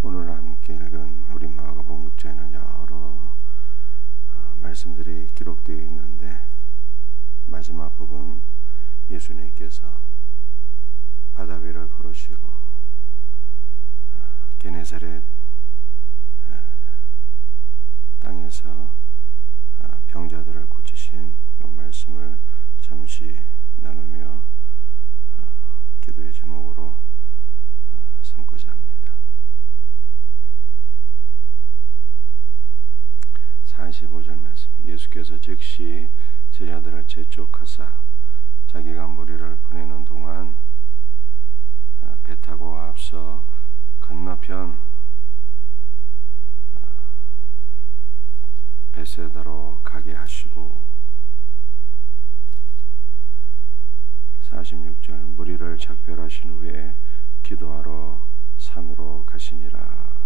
오늘 함께 읽은 우리 마가복음 6장에는 여러 말씀들이 기록되어 있는데, 마지막 부분 예수님께서 바다 위를 걸으시고 게네사렛 땅에서 병자들을 고치신 이 말씀을 잠시 나누며 기도의 제목으로 삼고자 합니다. 45절 말씀. 예수께서 즉시 제자들을 재촉하사 자기가 무리를 보내는 동안 배 타고 앞서 건너편 벳세다로 가게 하시고, 46절 무리를 작별하신 후에 기도하러 산으로 가시니라.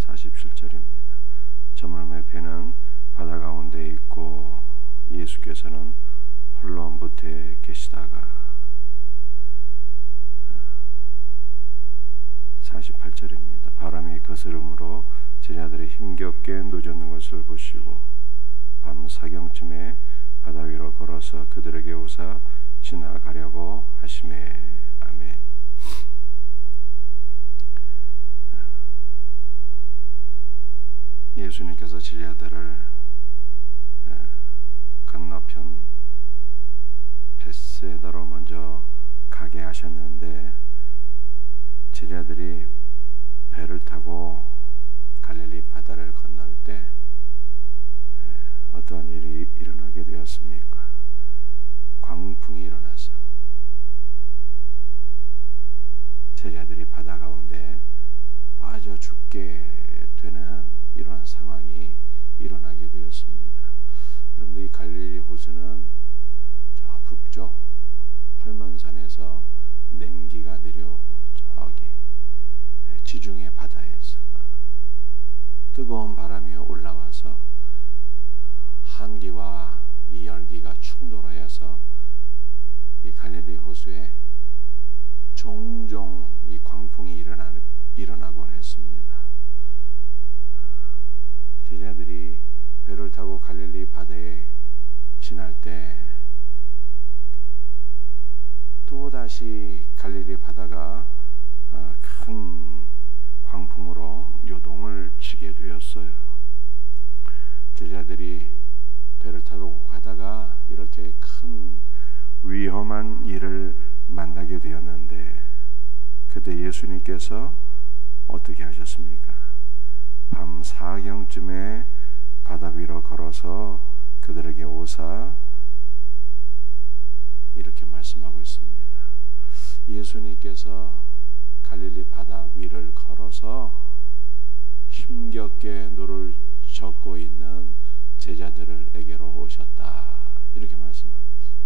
47절입니다. 저물매 배는 바다 가운데 있고 예수께서는 홀로 무태에 계시다가, 48절입니다. 바람이 거스름으로 제자들이 힘겹게 누워있는 것을 보시고 밤 사경쯤에 바다 위로 걸어서 그들에게 오사 지나가려고 하시매. 아멘. 예수님께서 제자들을 건너편 벳세다로 먼저 가게 하셨는데, 제자들이 배를 타고 갈릴리 바다를 건널 때 어떤 일이 일어나게 되었습니까? 광풍이 일어나서 제자들이 바다 가운데 빠져 죽게 되는 이러한 상황이 일어나게 되었습니다. 여러분들, 이 갈릴리 호수는 저 북쪽 헐몬산에서 냉기가 내려오고 저기 지중해 바다에서 뜨거운 바람이 올라와서 한기와 이 열기가 충돌하여서 이 갈릴리 호수에 종종 이 광풍이 일어나곤 했습니다. 제자들이 배를 타고 갈릴리 바다에 지날 때 또다시 갈릴리 바다가 큰 광풍으로 요동을 치게 되었어요. 제자들이 배를 타고 가다가 이렇게 큰 위험한 일을 만나게 되었는데, 그때 예수님께서 어떻게 하셨습니까? 밤 사경쯤에 바다 위로 걸어서 그들에게 오사 이렇게 말씀하고 있습니다. 예수님께서 갈릴리 바다 위를 걸어서 힘겹게 노를 젓고 있는 제자들에게로 오셨다, 이렇게 말씀하고 있어요.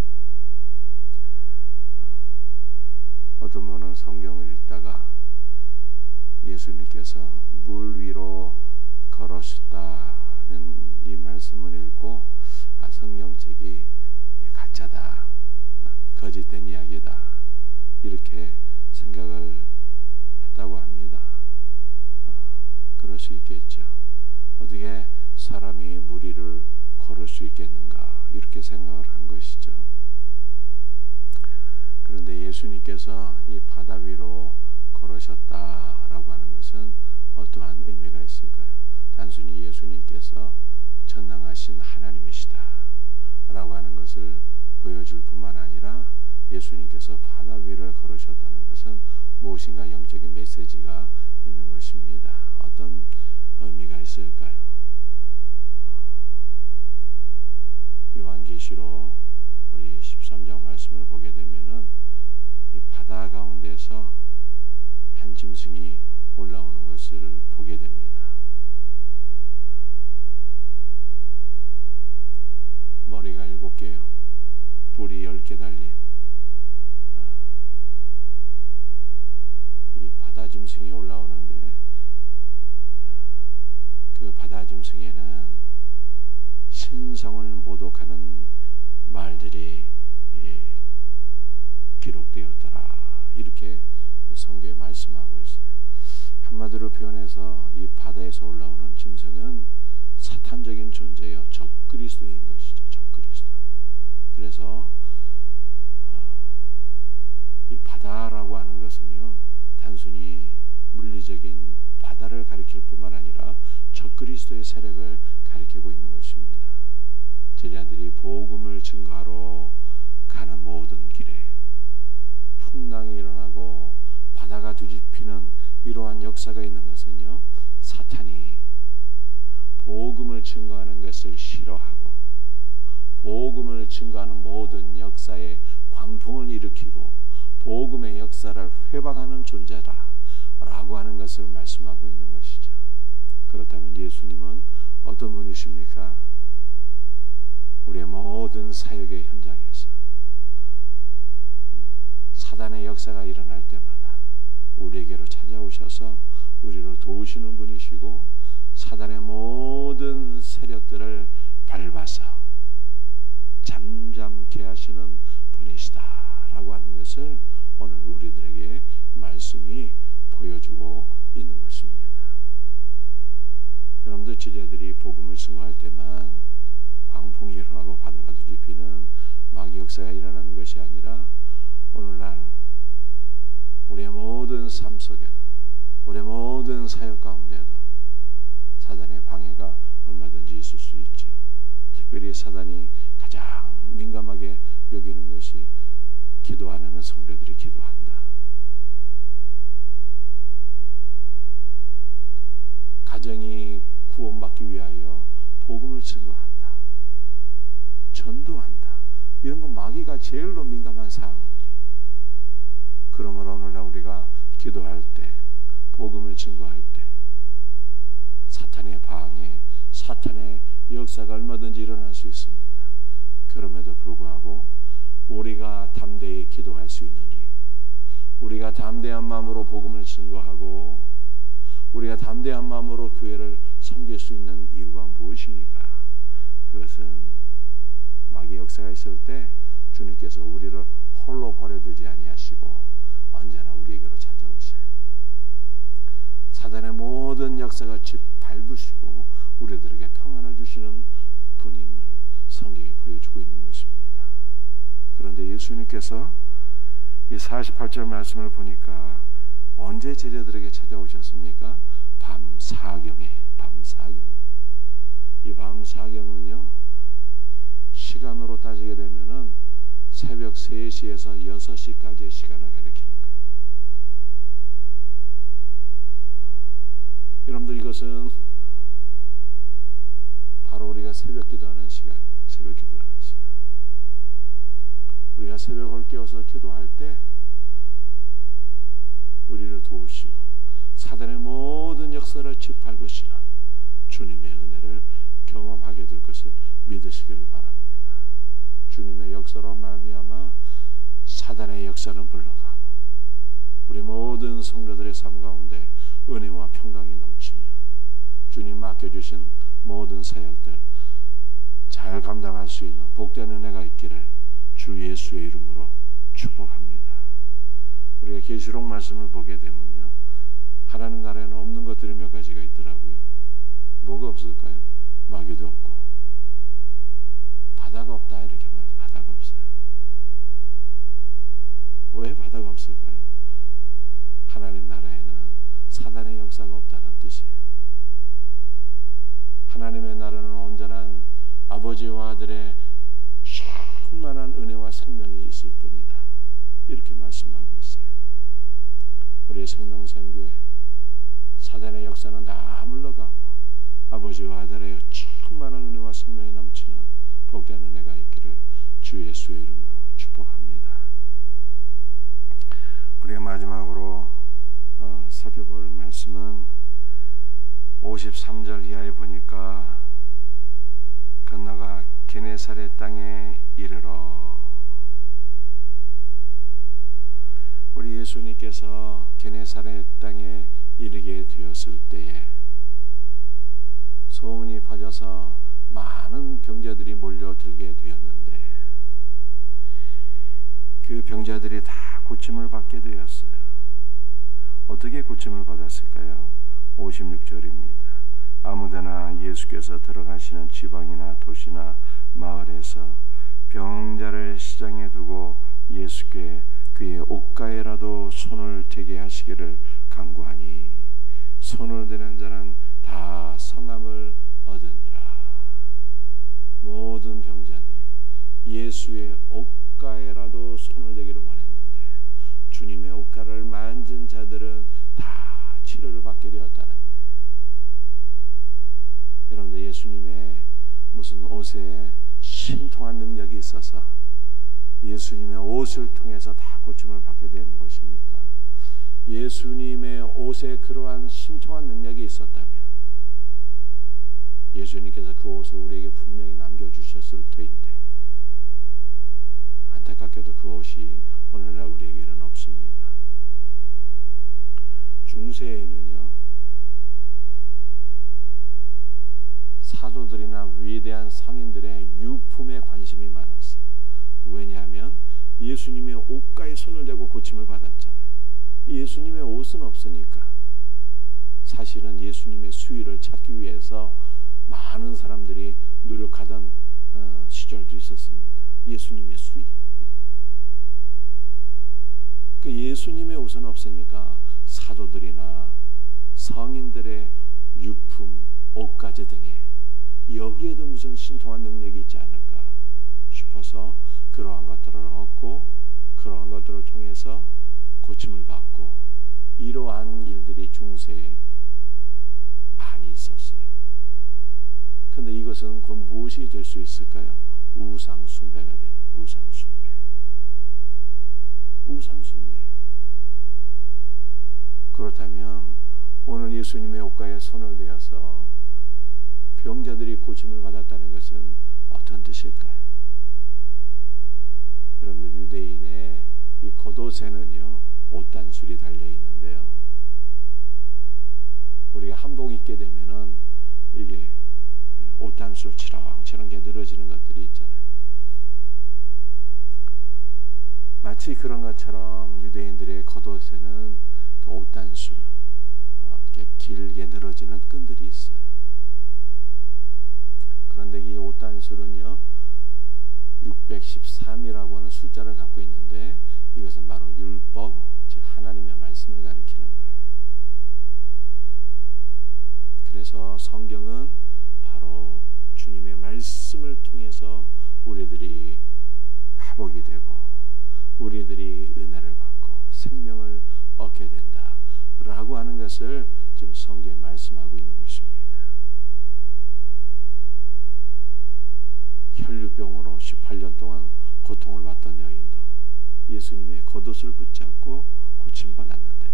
어떤 분은 성경을 읽다가 예수님께서 물 위로 걸으셨다는 이 말씀을 읽고 성경책이 가짜다, 거짓된 이야기다, 이렇게 생각을 했다고 합니다. 그럴 수 있겠죠. 어떻게 사람이 물 위를 걸을 수 있겠는가, 이렇게 생각을 한 것이죠. 그런데 예수님께서 이 바다 위로 걸으셨다라고 하는 것은 어떠한 의미가 있을까요? 단순히 예수님께서 전능하신 하나님이시다 라고 하는 것을 보여줄 뿐만 아니라, 예수님께서 바다 위를 걸으셨다는 것은 무엇인가 영적인 메시지가 있는 것입니다. 어떤 의미가 있을까요? 요한계시록 우리 13장 말씀을 보게 되면은 이 바다 가운데서 한 짐승이 올라오는 것을 보게 됩니다. 머리가 7개요. 뿔이 10개 달린 이 바다 짐승이 올라오는데, 그 바다 짐승에는 신성을 모독하는 말들이 기록되었더라, 이렇게 성경에 말씀하고 있어요. 한마디로 표현해서 이 바다에서 올라오는 짐승은 사탄적인 존재요, 적그리스도인 것이죠. 적그리스도. 그래서 이 바다라고 하는 것은요, 단순히 물리적인 바다를 가리킬 뿐만 아니라 적그리스도의 세력을 가리키고 있는 것입니다. 제자들이 복음을 증거하러 가는 모든 길에 풍랑이 일어나고 바다가 뒤집히는 이러한 역사가 있는 것은요, 사탄이 복음을 증거하는 것을 싫어하고 복음을 증거하는 모든 역사에 광풍을 일으키고 복음의 역사를 회방하는 존재라 라고 하는 것을 말씀하고 있는 것이죠. 그렇다면 예수님은 어떤 분이십니까? 우리의 모든 사역의 현장에서 사단의 역사가 일어날 때마다 우리에게로 찾아오셔서 우리를 도우시는 분이시고 사단의 모든 세력들을 밟아서 잠잠케 하시는 분이시다 라고 하는 것을 오늘 우리들에게 말씀이 보여주고 있는 것입니다. 여러분들, 제자들이 복음을 증거할 때만 광풍이 일어나고 바다가 뒤집히는 마귀 역사가 일어나는 것이 아니라 오늘날 우리의 모든 삶 속에도, 우리의 모든 사역 가운데도 사단의 방해가 얼마든지 있을 수 있죠. 특별히 사단이 가장 민감하게 여기는 것이 기도 안 하는 성도들이 기도한다, 가정이 구원받기 위하여 복음을 증거한다, 전도한다, 이런 건 마귀가 제일로 민감한 사항들이. 그러므로 오늘날 우리가 기도할 때, 복음을 증거할 때 사탄의 방해, 사탄의 역사가 얼마든지 일어날 수 있습니다. 그럼에도 불구하고 우리가 담대히 기도할 수 있는 이유, 우리가 담대한 마음으로 복음을 증거하고 우리가 담대한 마음으로 교회를 섬길 수 있는 이유가 무엇입니까? 그것은 마귀의 역사가 있을 때 주님께서 우리를 홀로 버려두지 아니하시고 언제나 우리에게로 찾아오세요. 사단의 모든 역사가 밟으시고 우리들에게 평안을 주시는 분임을 성경에 보여주고 있는 것입니다. 그런데 예수님께서 이 48절 말씀을 보니까 언제 제자들에게 찾아오셨습니까? 밤 사경에. 이 밤 사경은요, 시간으로 따지게 되면은 새벽 3시에서 6시까지의 시간을 가리키는 거예요. 여러분들, 이것은 바로 우리가 새벽 기도하는 시간이에요. 새벽 기도하는 시간. 우리가 새벽을 깨워서 기도할 때 우리를 도우시고 사단의 모든 역사를 짓밟으시는 주님의 은혜를 경험하게 될 것을 믿으시기를 바랍니다. 주님의 역사로 말미암아 사단의 역사는 물러가고 우리 모든 성도들의 삶 가운데 은혜와 평강이 넘치며 주님 맡겨주신 모든 사역들 잘 감당할 수 있는 복된 은혜가 있기를 주 예수의 이름으로 축복합니다. 우리가 계시록 말씀을 보게 되면요, 하나님 나라에는 없는 것들이 몇 가지가 있더라고요. 뭐가 없을까요? 마귀도 없고 바다가 없다, 이렇게 말해서 바다가 없어요. 왜 바다가 없을까요? 하나님 나라에는 사단의 역사가 없다는 뜻이에요. 하나님의 나라는 온전한 아버지와 아들의 충만한 은혜와 생명이 있을 뿐이다, 이렇게 말씀하고 있어요. 우리 생명샘교회 사단의 역사는 다 물러가고 아버지와 아들의 충만한 은혜와 생명이 넘치는 복된 은혜가 있기를 주 예수의 이름으로 축복합니다. 우리가 마지막으로 살펴볼 말씀은 53절 이하에 보니까 건너가 게네사렛 땅에 이르러. 우리 예수님께서 게네사렛 땅에 이르게 되었을 때에 소문이 퍼져서 많은 병자들이 몰려들게 되었는데 그 병자들이 다 고침을 받게 되었어요. 어떻게 고침을 받았을까요? 56절입니다. 아무데나 예수께서 들어가시는 지방이나 도시나 마을에서 병자를 시장에 두고 예수께 그의 옷가에라도 손을 대게 하시기를 간구하니 손을 대는 자는 다 성함을 얻으니라. 모든 병자들이 예수의 옷가에라도 손을 대기를 원했는데 주님의 옷가를 만진 자들은 다 치료를 받게 되었다는 거예요. 여러분들, 예수님의 무슨 옷에 신통한 능력이 있어서 예수님의 옷을 통해서 다 고침을 받게 되는 것입니까? 예수님의 옷에 그러한 신통한 능력이 있었다면 예수님께서 그 옷을 우리에게 분명히 남겨주셨을 터인데 안타깝게도 그 옷이 오늘날 우리에게는 없습니다. 중세에는요, 사도들이나 위대한 성인들의 유품에 관심이 많았어요. 왜냐하면 예수님의 옷가에 손을 대고 고침을 받았잖아요. 예수님의 옷은 없으니까 사실은 예수님의 수위를 찾기 위해서 많은 사람들이 노력하던 시절도 있었습니다. 예수님의 수위. 예수님의 옷은 없으니까 사도들이나 성인들의 유품, 옷가지 등에 여기에도 무슨 신통한 능력이 있지 않을까 싶어서 그러한 것들을 얻고 그러한 것들을 통해서 고침을 받고 이러한 일들이 중세에 많이 있었어요. 그런데 이것은 곧 무엇이 될 수 있을까요? 우상숭배가 돼요. 우상숭배예요. 그렇다면 오늘 예수님의 옷가에 손을 대어서 병자들이 고침을 받았다는 것은 어떤 뜻일까요? 여러분들, 유대인의 이 겉옷에는요 옷단술이 달려 있는데요, 우리가 한복 입게 되면은 이게 옷단술 치렁치렁 게 늘어지는 것들이 있잖아요. 마치 그런 것처럼 유대인들의 겉옷에는 그 옷단술, 이렇게 길게 늘어지는 끈들이 있어요. 그런데 이 옷단술은요 613이라고 하는 숫자를 갖고 있는데 이것은 바로 율법, 즉 하나님의 말씀을 가리키는 거예요. 그래서 성경은 바로 주님의 말씀을 통해서 우리들이 회복이 되고 우리들이 은혜를 받고 생명을 얻게 된다라고 하는 것을 지금 성경에 말씀하고 있는 것입니다. 혈류병으로 18년 동안 고통을 받던 여인도 예수님의 겉옷을 붙잡고 고침받았는데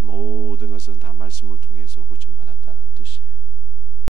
모든 것은 다 말씀을 통해서 고침받았다는 뜻이에요.